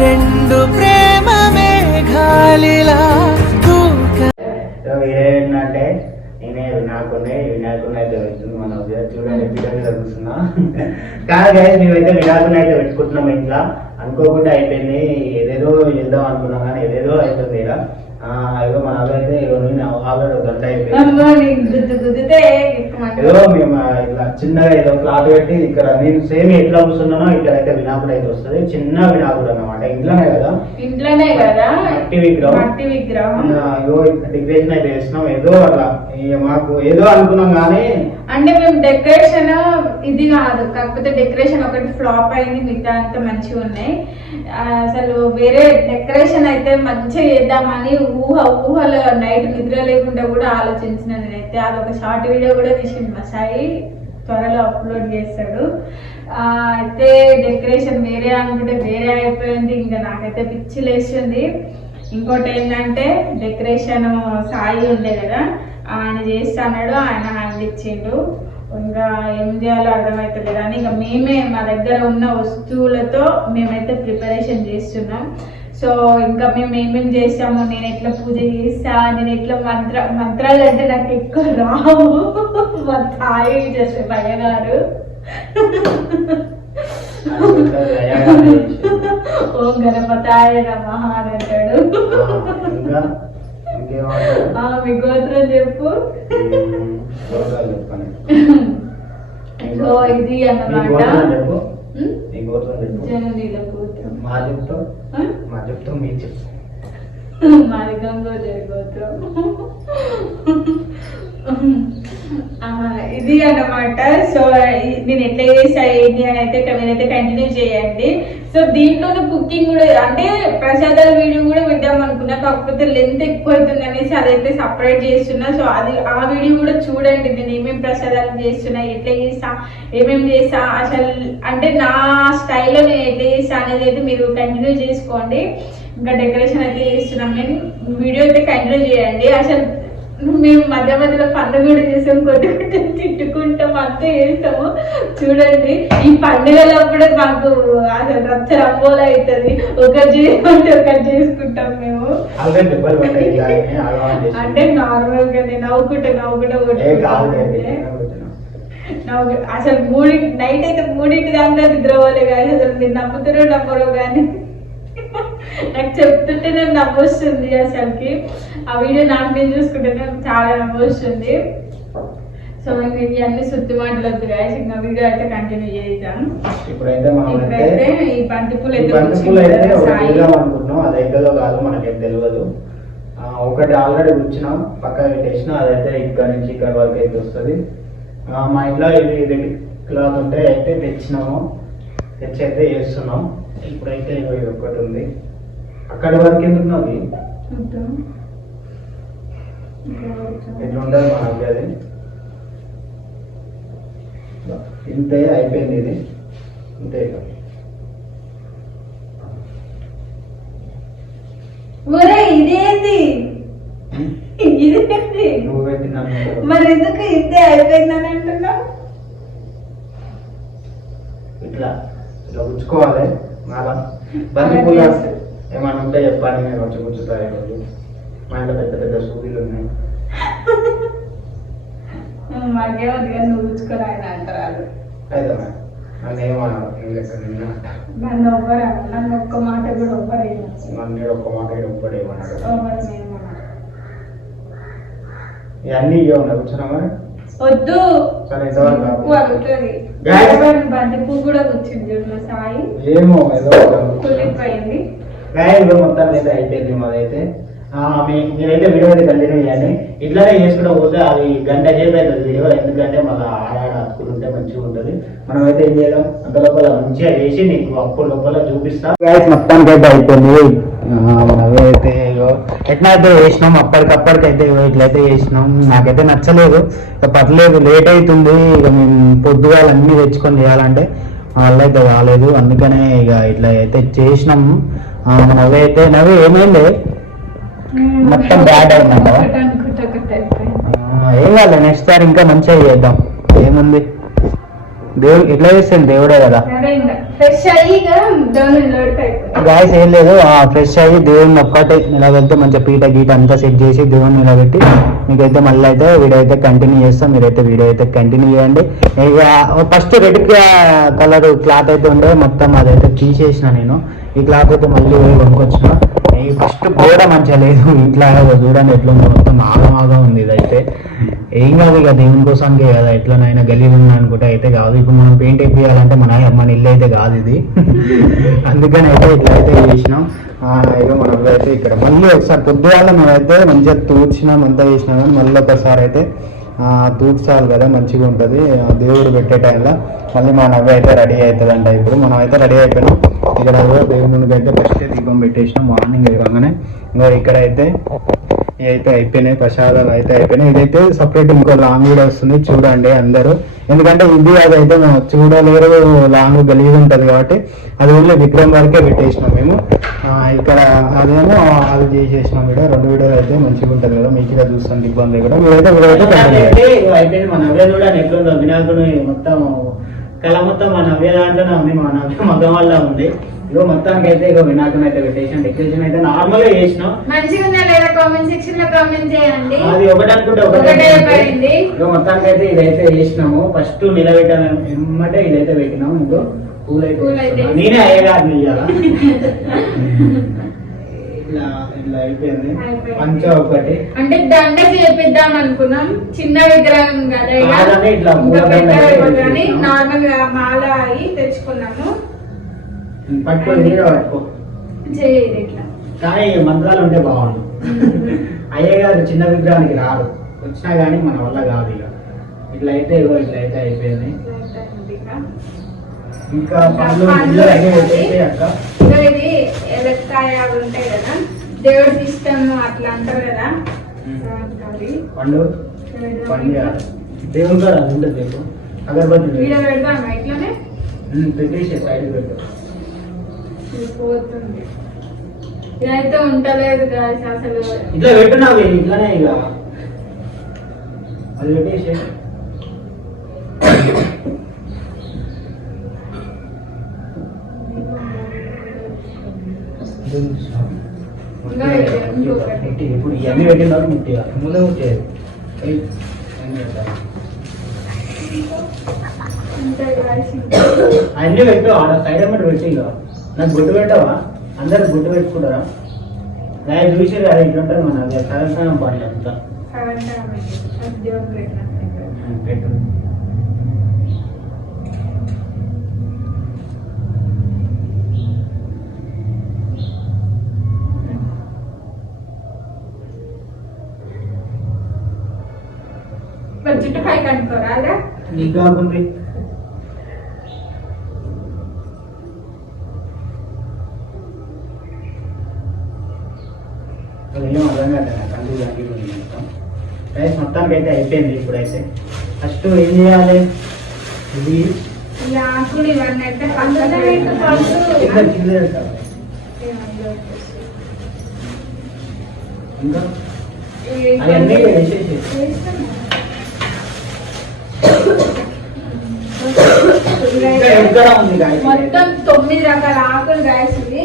రెండు ప్రేమ మేఘాలిలా ఏంటంటే నేనే వినాయకుడిని వినాయకుడిని అయితే పెడుతుంది మనం చూడండి పిల్లలు మీద కూర్చున్నా కాదు గైస్ మేమైతే వినాయకుడిని అయితే పెట్టుకుంటున్నాం ఇంట్లో. అనుకోకుండా అయిపోయింది. ఏదేదో చేద్దాం అనుకున్నాం కానీ ఏదేదో అవుతుంది ఇలా. ఏదో. ఏదో మేము ఇట్లా చిన్నగా ఏదో క్లాత్ పెట్టి ఇక్కడ నేను సేమ్ ఎట్లా కూర్చున్నానో ఇక్కడ అయితే వినాయకుడు అయితే వస్తుంది. చిన్న అన్నమాట. ఇంట్లోనే కదా? ఇంట్లోనే కదా? మట్టి విగ్రహం. ఏదో డెకరేషన్ అయితే ఏదో అట్లా మాకు ఏదో అనుకున్నాం కానీ అంటే మేము డెకరేషన్ ఇది కాదు. కాకపోతే డెకరేషన్ ఒకటి ఫ్లాప్ అయింది. మిగతా అంతా మంచిగా ఉన్నాయి. అసలు వేరే డెకరేషన్ అయితే మంచిగా చేద్దామని ఊహ ఊహలో నైట్ నిద్ర లేకుండా కూడా ఆలోచించిన నేనైతే. ఒక షార్ట్ వీడియో కూడా తీసింది మా సాయి. త్వరలో అప్లోడ్ చేస్తాడు. అయితే డెకరేషన్ వేరే అనుకుంటే వేరే అయిపోయింది. ఇంకా నాకైతే పిచ్చి లేచింది. ఇంకోటి ఏంటంటే డెకరేషన్ సాయి ఉండే కదా ఆయన చేస్తాడు ఆయన హ్యాండ్ ఇచ్చిండు. ఇంకా ఏం చేయాలో అర్థమవుతలేదు అని ఇంకా మేమే మా దగ్గర ఉన్న వస్తువులతో మేమైతే ప్రిపరేషన్ చేస్తున్నాం. సో ఇంకా మేము ఏమేమి చేస్తాము నేను ఎట్లా పూజ చేస్తా నేను ఎట్లా మంత్ర మంత్రాలు అంటే నాకు ఎక్కువ రావు. మా తాయి చేసే భయ్యగారు. ఓం గణపతాయ నమః అని అంటాడు. మీ గోత్రం చెప్పు. సో ఇది అన్నమాట. గోత్రం చెప్తాం మేము చెప్తాం. గోత్రం. చెప్పు ఇది అన్నమాట. సో నేను ఎట్లా చేసా ఏంటి అని అయితే ఇక మీరైతే కంటిన్యూ చేయండి. సో దీంట్లోనే కుకింగ్ కూడా అంటే ప్రసాదాల వీడియో కూడా పెడదాం అనుకున్నా కాకపోతే లెంత్ ఎక్కువ అవుతుంది అనేసి అదైతే సపరేట్ చేస్తున్నా. సో అది ఆ వీడియో కూడా చూడండి. నేను ఏమేమి ప్రసాదాలు చేస్తున్నా ఎట్లా చేస్తా ఏమేమి చేస్తా అసలు అంటే నా స్టైల్లో నేను ఎట్లా చేసా అనేది అయితే మీరు కంటిన్యూ చేసుకోండి. ఇంకా డెకరేషన్ అయితే చేస్తున్నాం. నేను వీడియో అయితే కంటిన్యూ చేయండి. అసలు మేము మధ్య మధ్యలో పండుగ కూడా చేసాం కొద్ది కొద్ది తిట్టుకుంటాం అంతా చేస్తాము చూడండి ఈ పండుగలప్పుడు మాకు అసలు రచ్చ రంబోలు అవుతుంది ఒకటి చేయమంటే ఒకటి చేసుకుంటాం మేము. అంటే నార్మల్గా నేను నవ్వుకుంటా నవ్వుకుంటా. నవ్వు అసలు మూడి నైట్ అయితే మూడింటి దాకా నిద్రపోలే కానీ అసలు మీరు నమ్ముతారో నమ్మరో కానీ నాకు చెప్తుంటే నాకు నవ్వు వస్తుంది అసలుకి. ఆ వీడియో నాకు నేను చూసుకుంటే నాకు చాలా నవ్వు వస్తుంది సో ఇంకా ఇవన్నీ సుత్తి మాటలు వద్దు. ఇంకా వీడియో అయితే కంటిన్యూ చేద్దాం. ఇప్పుడైతే ఈ బంతి పూలు ఈ అయితే అయితే అనుకుంటున్నాం. అది కాదు మనకేం తెలియదు ఒకటి ఆల్రెడీ కూర్చున్నాం పక్క పెట్టేసిన అదైతే ఇక్కడ నుంచి ఇక్కడ వరకు అయితే వస్తుంది. మా ఇంట్లో ఇది రెడ్ క్లాత్ ఉంటే అయితే తెచ్చినాము. తెచ్చి అయితే చేస్తున్నాం. ఇప్పుడైతే ఇది ఒకటి ఉంది. అక్కడి వరకు ఎందుకు నాది. ఎట్లా ఉంటుంది మనకి అది? ఇంతే అయిపోయింది ఇది. ఇంతే ఒరే ఇదేంది? ఇదేంది? నువ్వు? పెట్టిన మరి ఎందుకు ఇంతే అయిపోయిందని అంటున్నావు? ఇట్లా. ఇట్లా ఉంచుకోవాలి. మళ్ళా బంతి పూల ఏమైనా ఉంటే చెప్పాలి నేను వచ్చి కూర్చుంటా ఈరోజు మా ఇంట్లో పెద్ద పెద్ద సూర్యులు ఉన్నాయి. మాకేమది కానీ నువ్వు ఉంచుకొని ఆయన అంటారు. అయితే నన్ను ఏమన్నారు ఏం లెక్క నిన్న? నన్ను ఎవ్వరు అనరు. నన్ను ఒక్క మాట కూడా ఎవ్వరు ఏమనరు. నన్ను ఒక్క మాట ఎవ్వరు ఏమనరు. ఇవన్నీ ఇవే ఉన్నాయి కూర్చున్నా మరి వద్దు సరే ఇంతవరకు కూడా సాయి. ఏమో ఏదో ఒకటి. కుళ్ళిపోయింది గాయలు మొత్తం అయితే అయిపోయింది మాదైతే. మీ- మీరైతే వీడియో అయితే కంటిన్యూ చేయండి. ఇట్లానే చేసుకుంటూ పోతే అది గంట అవుతుంది వీడియో ఎందుకంటే మళ్ళీ ఆడాడ అతుకుంటే మంచిగా ఉంటుంది. మనం అయితే ఏం చేయడం అంత లోపల మంచిగా చేసి నీకు అప్పుడు లోపల చూపిస్తా. గాయస్ మొత్తానికి అయితే అయిపోయింది. అవి అయితే ఇగో ఎట్లా అయితే చేసినాం అప్పటికప్పటికైతే ఇట్లయితే చేసినాం. నాకైతే నచ్చలేదు. ఇక పర్లేదు లేట్ అవుతుంది ఇక మేము పొద్దుగాలు అన్నీ తెచ్చుకొని చేయాలంటే వాళ్ళ అయితే కాలేదు అందుకనే ఇక ఇట్లా అయితే చేసినాము నవ్వు అయితే నవ్వు ఏమైంది? మొత్తం అయిపోయింది? ఆ, ఏం కాదు నెక్స్ట్ సారి ఇంకా మంచిగా చేద్దాం. ఏముంది? దేవుడు ఎట్లా చేస్తాను దేవుడే కదా. గాయస్ ఏం లేదు. ఫ్రెష్ అయ్యి దేవుడిని ఒక్కటే నిలబెడితే మంచిగా పీట గీట అంతా సెట్ చేసి దేవుడిని నిలబెట్టి మీకైతే మళ్ళీ అయితే వీడియో అయితే కంటిన్యూ చేస్తాం. మీరైతే వీడియో అయితే కంటిన్యూ చేయండి. ఇక ఫస్ట్ రెడ్ కలర్ క్లాత్ అయితే ఉండే. మొత్తం అదైతే తీసేసిన నేను. ఈ క్లాత్ అయితే మళ్ళీ కొనుక్కొచ్చిన. ఈ ఫస్ట్ గోడ మంచిగా లేదు. ఇంట్లో చూడండి ఎట్లుందో. మొత్తం ఆగమాగా ఉంది ఇదైతే. ఏం కాదు ఇక దేవుని కోసానికే కదా ఎట్లనైనా గలీజ్ ఉంది అనుకుంటే అయితే కాదు. ఇప్పుడు మనం పెయింట్ వేయాలంటే మన మన ఇల్లు అయితే కాదు ఇది. అందుకని అయితే ఇట్లా అయితే చేసినాం. ఆ, ఇక మనం అయితే ఇక్కడ మళ్ళీ ఒకసారి పొద్దుగాల మేమైతే మంచిగా తూర్చినాం అంతా చేసినాం కానీ మళ్ళీ ఒకసారి అయితే తూర్చాలి కదా మంచిగా ఉంటుంది. దేవుడు పెట్టే టైంలో మళ్ళీ మా నవ్వు అయితే రెడీ అవుతుందంట ఇప్పుడు. మనం అయితే రెడీ అయిపోయినాం. ఇక్కడ ఏవో దేవునికి అయితే ఫస్ట్ దీపం పెట్టేసినాం. మార్నింగ్ ఇవ్వగానే ఇంకా ఇక్కడ అయితే అయిపోయినాయి ప్రసాదాలు అయితే అయిపోయినాయి. ఇదైతే సపరేట్ ఇంకో లాంగ్ కూడా వస్తుంది చూడండి అందరూ. ఎందుకంటే ఇది అది అయితే మేము చూడలేరు లాంగ్ గలీజ్ ఉంటుంది కాబట్టి. అది ఓన్లీ విక్రమ్ వరకే పెట్టేసినాం మేము. ఆ, ఇక్కడ అదేమో అది చేసేసినాం కూడా. రెండు వీడియోలు అయితే మంచిగా ఉంటుంది కదా మీకు ఇక్కడ చూస్తాను ఇబ్బంది కూడా మీరైతే. అయిపోయింది? మన కూడా వినాయకుడు మొత్తం కళ మొత్తం మా నవ్య దాంట్లోనే ఉంది మా నవ్య మగం వల్ల ఉంది. ఇగో మొత్తానికి అయితే ఇగో వినాయకుని అయితే పెట్టేసాం డెకరేషన్ అయితే నార్మల్గా చేసినాం. మంచిగా ఉందా లేదా కామెంట్ సెక్షన్లో కామెంట్ చేయండి. అది ఒకటి అనుకుంటే ఒకటే పడింది. ఇగో మొత్తానికి అయితే ఇదైతే చేసినాము. ఫస్ట్ నిలబెట్టాము ఎమ్మటే ఇదైతే పెట్టినాము. ఇంకో పూలు అయితే పూలు అయితే వేసుకున్నాం. నేనే అయ్యగారిని ఇయ్యాల? ఇట్లా ఇట్లా అయిపోయింది. మంచిగా ఒకటి. అంటే దండ చేపిద్దాం అనుకున్నాం. చిన్న విగ్రహం కదా ఇట్లా. నార్మల్గా మాల అయి తెచ్చుకున్నాము. పట్టుకో. చేయదు ఇట్లా. కానీ మంత్రాలు ఉంటే బాగుండు. అయ్యగారు చిన్న విగ్రహానికి రారు. వచ్చినా కానీ మన వల్ల కాదు ఇక. ఇట్లా అయితే ఇట్లా అయితే అయిపోయింది. ఇక. ఇంకా ఇది ఎలక్కాయ అవి ఉంటాయి కదా. దేవుడికి ఇష్టం అట్లా అంటారు కదా. పండు? కాడ అది ఉంటుంది రేపు అగరబత్తి పెడదాం ఇట్లానే? పెట్టేసి సైడ్ పెట్టు. పోతుంది. ఇదైతే ఉంటలేదు అసలు. ఇట్లా పెట్టున్నావు ఇట్లానే ఇక. అది పెట్టేసి ఇప్పుడు ఇవన్నీ పెట్టినారు తర్వాత ముట్టి ముందే ముట్టేది అన్ని పెట్టు ఆడ సైడ్ అమ్మటి పెట్టి ఇక నాకు గుడ్డు పెట్టవా అందరు గుడ్డు పెట్టుకుంటారా నేను చూసి అది ఇట్లుంటుంది మన అది పాటలు అంతా పెట్టు మరి జుట్టు పైకి అనుకోరా అలా నీకు కాకుండా ఏం అర్థం కాదు కంటి తగ్గిపోయింది మొత్తం. రైస్ మొత్తానికి అయితే అయిపోయింది ఇప్పుడైతే. ఫస్ట్ ఏం చేయాలి? ఇది అయితే. ఇంకా? అవన్నీ వేసేసి ఇంకా ఎక్కడ ఉంది గాయత్రి? మొత్తం తొమ్మిది రకాల ఆకులు గాయస్ ఇది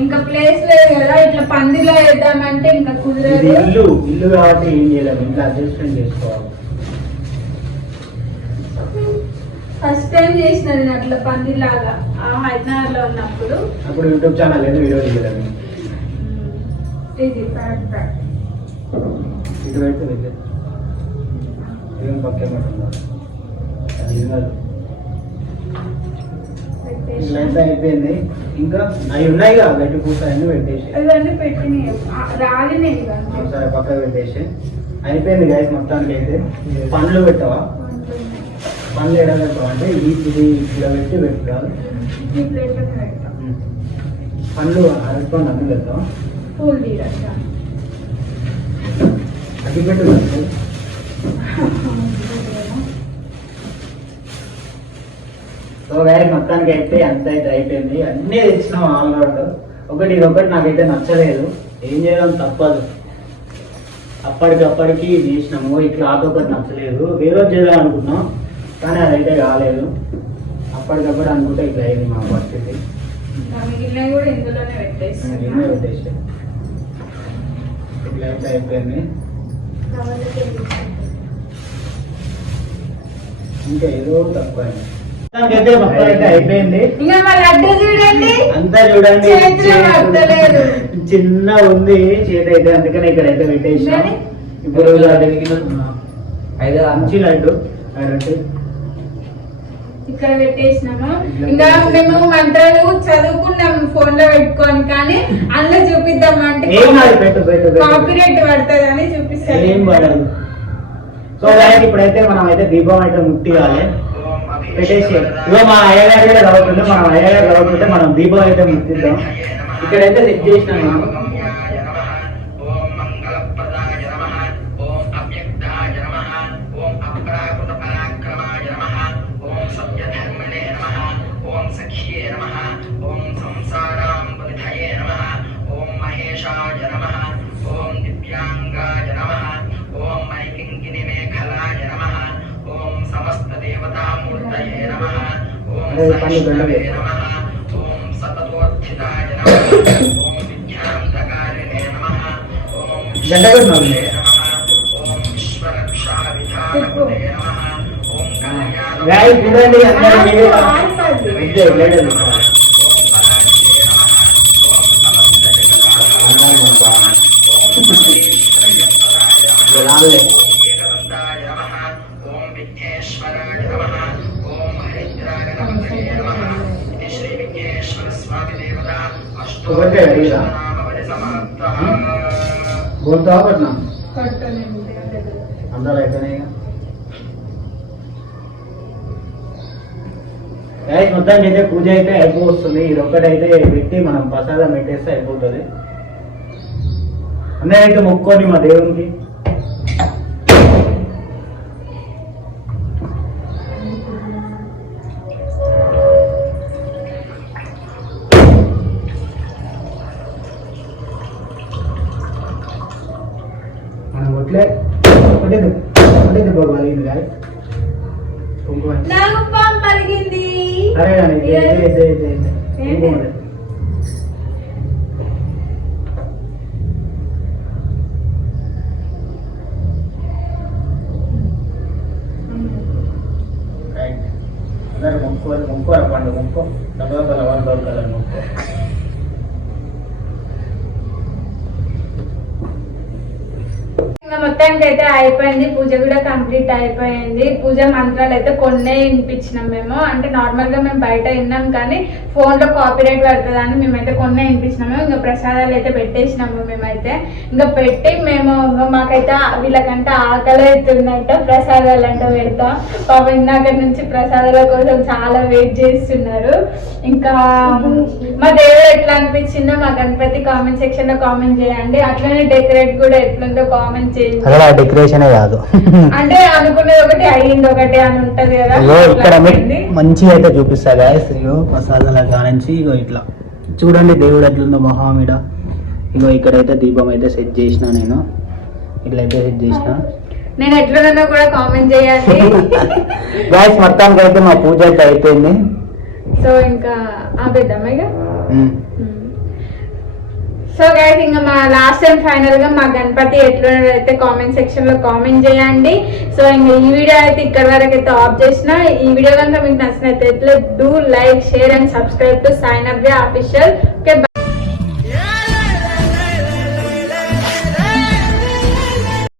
ఇంకా ప్లేస్ లేదు కదా ఇట్లా పందిలో వేద్దామంటే ఇంకా కుదరదు. ఇల్లు ఇల్లు కాబట్టి ఏం చేయలేము ఇంట్లో అడ్జస్ట్మెంట్ చేసుకోవాలి. ఫస్ట్ టైం చేసిన నేను అట్లా పందిలాగా హైదరాబాద్లో ఉన్నప్పుడు. అప్పుడు యూట్యూబ్ ఛానల్ లేదు వీడియో తీయలేదు ఇది ప్యాక్ ప్యాక్ ఏం పక్కే అది కాదు. ఇట్లా అయితే అయిపోయింది. ఇంకా అవి ఉన్నాయి కదా గట్టి పూస అన్ని పెట్టేసి. ఒకసారి పక్కకు పెట్టేసి. అయిపోయింది గాయస్ మొత్తానికి అయితే పండ్లు పెట్టవా? పండ్లు ఎడ పెట్టవా అంటే ఇది ఇది ఇలా పెట్టి పెట్టాలి ఈ ప్లేట్లో పెడతాం. పండ్లు అరటిపండు అన్ని పెడతావా? పూలు సో మొత్తానికి అయితే అంత అయితే అయిపోయింది. అన్నీ తెచ్చినాం ఆల్ రౌండ్. ఒకటి ఇది ఒకటి నాకైతే నచ్చలేదు. ఏం చేయడం తప్పదు. అప్పటికప్పటికి చేసినాము. ఈ క్లాత్ ఒకటి నచ్చలేదు. వేరే చేద్దాం అనుకున్నాం. కానీ అదైతే కాలేదు అప్పటికప్పుడు అనుకుంటే ఇట్లా అయింది మా పరిస్థితి. పెట్టేసి. పెట్టేసి అయితే అయిపోయింది ఇంకా ఏదో తక్కువ అయిపోయింది. ఇంకా మా లడ్డు చూడండి. అంతా చూడండి. చిన్న ఉంది. చేతి అయితే అందుకని ఇక్కడ అయితే పెట్టేసిన. మరి? ఇప్పుడు ఐదు మంచి లడ్డు అరటి ఇక్కడ పెట్టేసినాము? ఇంకా మేము మంత్రాలు చదువుకున్నాం ఫోన్లో పెట్టుకొని కానీ అందులో చూపిద్దాం అంటే. కాపీరైట్ పడుతుంది అని ఏం చూపిస్తాను పడదు. సో guys, ఇప్పుడైతే మనం అయితే దీపం అయితే ముట్టియాలి. పెట్టేసి ఇగో మా అయ్యగారు కూడా చదువుతుంటే మనం అయ్యగారు చదువుతుంటే మనం దీపం అయితే ముట్టిద్దాం. ఇక్కడైతే సెట్ చేసినాం ఓం కళ్యాణ Guys, చూడండి అందరూ మీరే ఆయిల్ ఇదే, లేడీ తీసుకోవాలి. ఓం పరాశరే నమః ఓం సమస్త జగదాధార ఇది రాళ్ళే. ఏకదంతాయ నమః ఓం విఘ్నేశ్వరాయ నమః ఓం హరిద్రాయ నమః నమః ఇది శ్రీ విఘ్నేశ్వర స్వామి దేవత కొట్టినాం కొట్టలేదు. అందరూ. Guys, మొత్తానికి అయితే పూజ అయితే అయిపోతుంది. ఇది ఒక్కటైతే పెట్టి మనం ప్రసాదం పెట్టేస్తే అయిపోతుంది. అందరైతే మొక్కోని మా దేవునికి. ఒకటే దెబ్బ- ఒకటే దెబ్బ కుంకుమ నాకు పలిగింది సరే కానీ? కుంకుమ లేదు. రైట్ అందరు ముక్కు ముక్కు పండు ముక్కు డబ్బా లవర్ దొరకాలి ముక్కు ఇంకా మొత్తానికి అయితే అయిపోయింది. పూజ కూడా కంప్లీట్ అయిపోయింది. పూజ మంత్రాలు అయితే కొన్నే వినిపించినాం మేము. అంటే నార్మల్గా మేము బయట విన్నాం కానీ ఫోన్లో కాపీరైట్ పడుతుంది అని మేమైతే కొన్నే వినిపించినాము. ఇంకా ప్రసాదాలు అయితే పెట్టేసినాము మేమైతే. ఇంకా పెట్టి మేము ఇంకా మాకైతే వీళ్ళకంటే ఆకలి అవుతుందంట. ప్రసాదాలు అంటే పెడతాం. పాప ఇందాక నుంచి ప్రసాదాల కోసం చాలా వెయిట్ చేస్తున్నారు. ఇంకా మా దేవుడు ఎట్లా అనిపించిందో మా గణపతి కామెంట్ సెక్షన్లో కామెంట్ చేయండి. అట్లనే డెకరేట్ కూడా ఎట్లుందో కామెంట్ చేయండి. ఆ డెకరేషనే కాదు. అంటే అనుకున్నది ఒకటి అయ్యింది ఒకటి అని ఉంటది కదా. ఇగో ఇక్కడ. మంచిగా అయితే చూపిస్తా గాయస్ ఇగో ప్రసాదాల కానించి ఇగో ఇట్లా. చూడండి దేవుడు ఎట్లుందో మహామిడ. ఇగో ఇక్కడైతే దీపం అయితే సెట్ చేసిన నేను. ఇట్లా అయితే సెట్ చేసిన. నేను కూడా కామెంట్ గాయస్ మొత్తానికి అయితే మా పూజ అయితే అయిపోయింది. సో ఇంకా ఆపేద్దామా ఇక. సో గైస్ ఇంకా మా లాస్ట్ అండ్ ఫైనల్గా మా గణపతి ఎట్లున్నదైతే అయితే కామెంట్ సెక్షన్లో కామెంట్ చేయండి. సో ఇంకా ఈ వీడియో అయితే ఇక్కడ వరకు అయితే ఆఫ్ చేసిన. ఈ వీడియో కనుక మీకు నచ్చినట్లయితే do like share and subscribe to sign up official okay